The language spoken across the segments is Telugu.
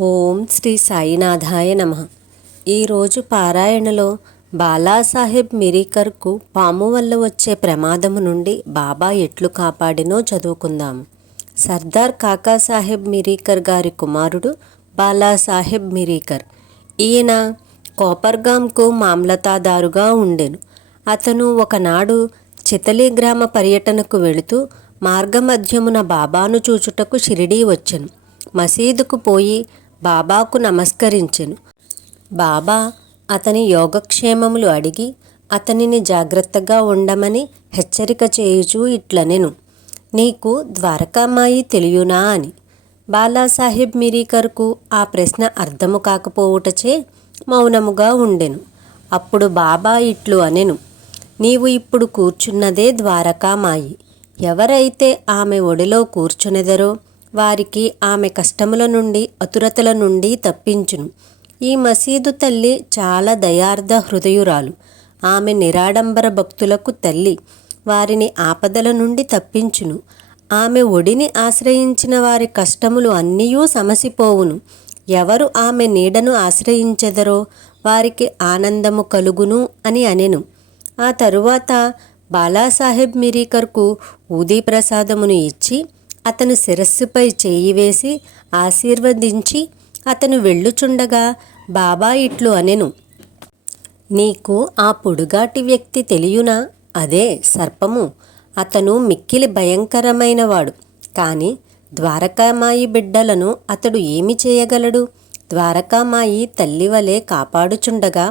ఓం శ్రీ సాయినాథాయ నమ. ఈరోజు పారాయణలో బాలాసాహెబ్ మిరీకర్కు పాము వల్ల వచ్చే ప్రమాదము నుండి బాబా ఎట్లు కాపాడినో చదువుకుందాం. సర్దార్ కాకాసాహెబ్ మిరీకర్ గారి కుమారుడు బాలాసాహెబ్ మిరీకర్. ఈయన కోపర్గాంకు మామ్లతాదారుగా ఉండెను. అతను ఒకనాడు చితలి గ్రామ పర్యటనకు వెళుతూ మార్గమధ్యమున బాబాను చూచుటకు షిరిడీ వచ్చెను. మసీదుకు పోయి బాబాకు నమస్కరించెను. బాబా అతని యోగక్షేమములు అడిగి అతనిని జాగ్రత్తగా ఉండమని హెచ్చరిక చేయుచూ ఇట్లనెను. నీకు ద్వారకామాయి తెలియునా అని. బాలాసాహెబ్ మిరీకర్కు ఆ ప్రశ్న అర్థము కాకపోవుటచే మౌనముగా ఉండెను. అప్పుడు బాబా ఇట్లు అనెను. నీవు ఇప్పుడు కూర్చున్నదే ద్వారకామాయి. ఎవరైతే ఆమె ఒడిలో కూర్చునెదరో వారికి ఆమె కష్టముల నుండి అతురతల నుండి తప్పించును. ఈ మసీదు తల్లి చాలా దయార్థ హృదయురాలు. ఆమె నిరాడంబర భక్తులకు తల్లి. వారిని ఆపదల నుండి తప్పించును. ఆమె ఒడిని ఆశ్రయించిన వారి కష్టములు అన్నీయూ సమసిపోవును. ఎవరు ఆమె నీడను ఆశ్రయించెదరో వారికి ఆనందము కలుగును అని అనెను. ఆ తరువాత బాలాసాహెబ్ మిరీకర్కు ఊదీ ప్రసాదమును ఇచ్చి అతను శిరస్సుపై చేయి వేసి ఆశీర్వదించి అతను వెళ్ళుచుండగా బాబా ఇట్లు అనెను. నీకు ఆ పొడుగాటి వ్యక్తి తెలియునా? అదే సర్పము. అతను మిక్కిలి భయంకరమైనవాడు. కానీ ద్వారకామాయి బిడ్డలను అతడు ఏమి చేయగలడు? ద్వారకామాయి తల్లివలే కాపాడుచుండగా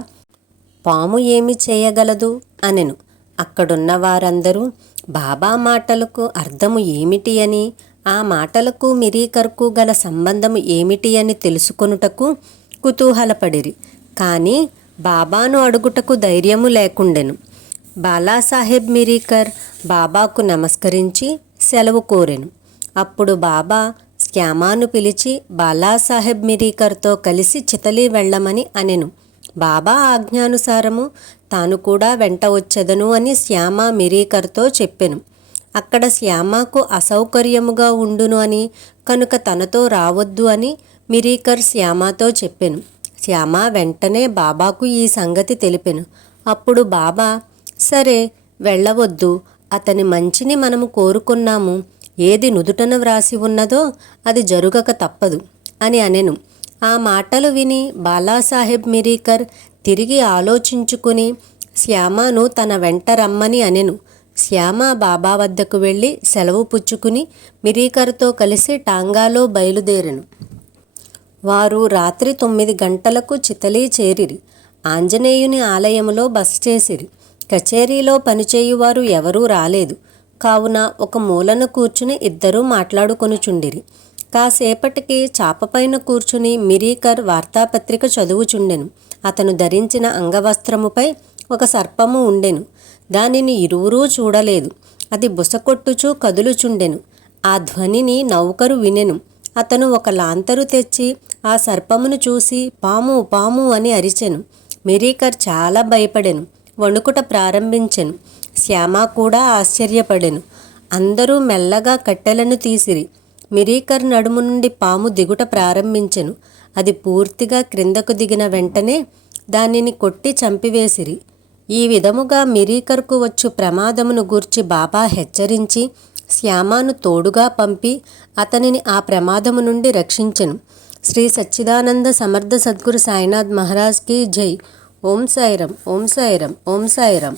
పాము ఏమి చేయగలదు? అనెను. అక్కడున్న వారందరూ బాబా మాటలకు అర్థము ఏమిటి అని ఆ మాటలకు మిరీకర్కు గల సంబంధము ఏమిటి అని తెలుసుకొనుటకు కుతూహలపడిరి. కానీ బాబాను అడుగుటకు ధైర్యము లేకుండెను. బాలాసాహెబ్ మిరీకర్ బాబాకు నమస్కరించి సెలవు కోరెను. అప్పుడు బాబా శ్యామాను పిలిచి బాలాసాహెబ్ మిరీకర్తో కలిసి చితలి వెళ్ళమని అనెను. బాబా ఆజ్ఞానుసారము తాను కూడా వెంట వచ్చెదను అని శ్యామ మిరీకర్తో చెప్పెను. అక్కడ శ్యామకు అసౌకర్యముగా ఉండును అని కనుక తనతో రావద్దు అని మిరీకర్ శ్యామతో చెప్పెను. శ్యామ వెంటనే బాబాకు ఈ సంగతి తెలిపెను. అప్పుడు బాబా సరే వెళ్ళవద్దు. అతని మంచిని మనము కోరుకున్నాము. ఏది నుదుటన వ్రాసి ఉన్నదో అది జరుగక తప్పదు అని అనెను. ఆ మాటలు విని బాలాసాహెబ్ మిరీకర్ తిరిగి ఆలోచించుకుని శ్యామను తన వెంట రమ్మని అనెను. శ్యామ బాబా వద్దకు వెళ్ళి సెలవు పుచ్చుకుని మిరీకర్తో కలిసి టాంగాలో బయలుదేరెను. వారు రాత్రి తొమ్మిది గంటలకు చితలి చేరిరి. ఆంజనేయుని ఆలయంలో బస చేసిరి. కచేరీలో పనిచేయువారు ఎవరూ రాలేదు. కావున ఒక మూలన కూర్చుని ఇద్దరూ మాట్లాడుకొనుచుండిరి. కాసేపటికి చాపపైన కూర్చుని మిరీకర్ వార్తాపత్రిక చదువుచుండెను. అతను ధరించిన అంగవస్త్రముపై ఒక సర్పము ఉండెను. దానిని ఇరువురూ చూడలేదు. అది బుసకొట్టుచూ కదులుచుండెను. ఆ ధ్వనిని నౌకరు వినెను. అతను ఒక లాంతరు తెచ్చి ఆ సర్పమును చూసి పాము పాము అని అరిచెను. మిరీకర్ చాలా భయపడెను. వణుకుట ప్రారంభించెను. శ్యామ కూడా ఆశ్చర్యపడెను. అందరూ మెల్లగా కట్టెలను తీసిరి. మిరీకర్ నడుము నుండి పాము దిగుట ప్రారంభించెను. అది పూర్తిగా క్రిందకు దిగిన వెంటనే దానిని కొట్టి చంపివేసిరి. ఈ విధముగా మిరీకర్కు వచ్చు ప్రమాదమును గూర్చి బాబా హెచ్చరించి శ్యామాను తోడుగా పంపి అతనిని ఆ ప్రమాదము నుండి రక్షించెను. శ్రీ సచ్చిదానంద సమర్థ సద్గురు సాయినాథ్ మహారాజ్కి జై. ఓం సాయిరం ఓం సాయిరం ఓం సాయిరం